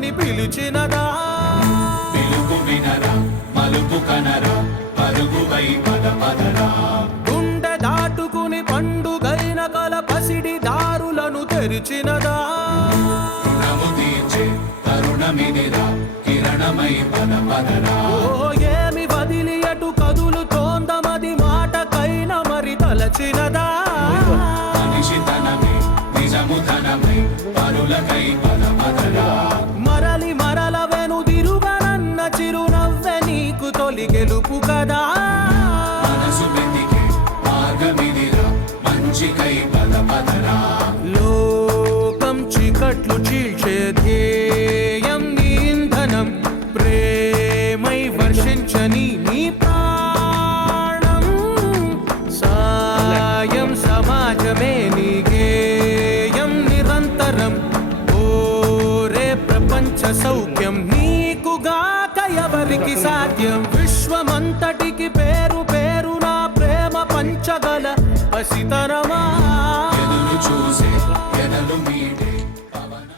అని పిలిచినదా? పిలుపు వినరా మలుపు కనరా పరుగువై పద పదరా. గుండె దాటుకుని పండుగైన కల పసిడి దారులను తెరిచినదా? రుణము తీర్చే తరుణమిదిరా కిరణమై పద పదరా. ఓ ఏమి వదిలి అటు కదులుతోందమది మాటకైన మరి తలచినదా? మనిషితనమే నిజముతనమై పరులకై పద పదరా. మరలి మరల వెనుదిరుగనన్న చిరునవ్వె నీకు తొలి గెలుపు కదా? మనసు వెతికే మార్గమిదిరా మంచికై పద పదరా. లోకం చీకట్లు చీల్చే ధ్యేయం నీ ఇంధనం, ప్రేమై వర్షించని నీ ప్రాణం, సాయం సమాజమే నీ గేయం నిరంతరం. ఓరే ప్రపంచ సౌఖ్యం నీకుగాక ఎవరికి సాధ్యం? విశ్వమంతటికి పేరు పేరు నా ప్రేమ పంచగల పసితన